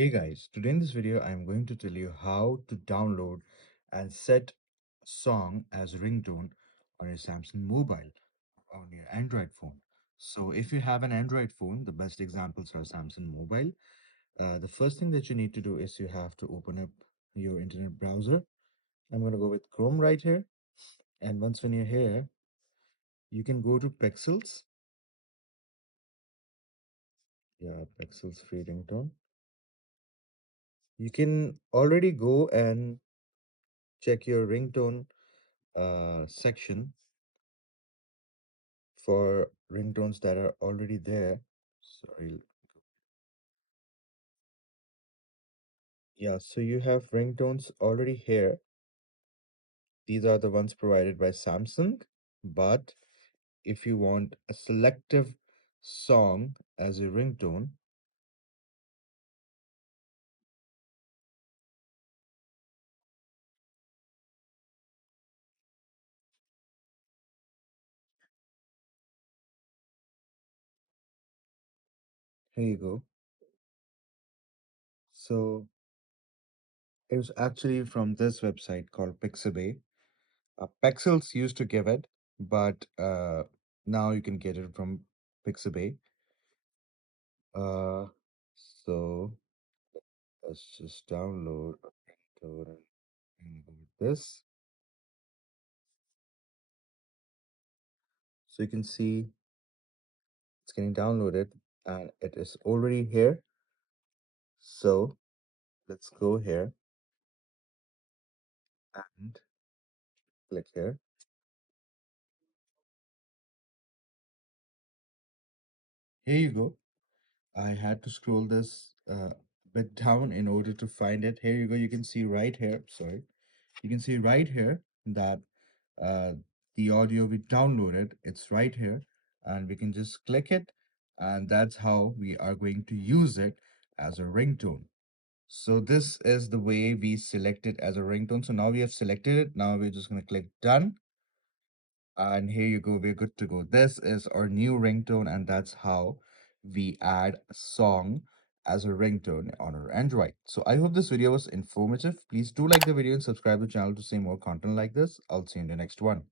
Hey guys, today in this video I am going to tell you how to download and set song as ringtone on your Samsung mobile on your Android phone. So if you have an Android phone, the best examples are Samsung mobile. The first thing that you need to do is you have to open up your internet browser. I'm going to go with Chrome right here. And once when you're here, you can go to Pixels. Yeah, Pixels free ringtone. You can already go and check your ringtone section for ringtones that are already there. Sorry. Yeah, so you have ringtones already here. These are the ones provided by Samsung. But if you want a selective song as a ringtone, here you go. So it was actually from this website called Pixabay. Pexels used to give it, but now you can get it from Pixabay. Uh, so let's just download a ringtone and go with this. So you can see it's getting downloaded and it is already here. So let's go here and click here. Here you go. I had to scroll this bit down in order to find it. Here you go. You can see right here. Sorry. You can see right here that uh, the audio we downloaded, it's right here. And we can just click it. And that's how we are going to use it as a ringtone. So this is the way we select it as a ringtone. So now we have selected it. Now we're just going to click done. And here you go. We're good to go. This is our new ringtone. And that's how we add a song as a ringtone on our Android. So I hope this video was informative. Please do like the video and subscribe to the channel to see more content like this. I'll see you in the next one.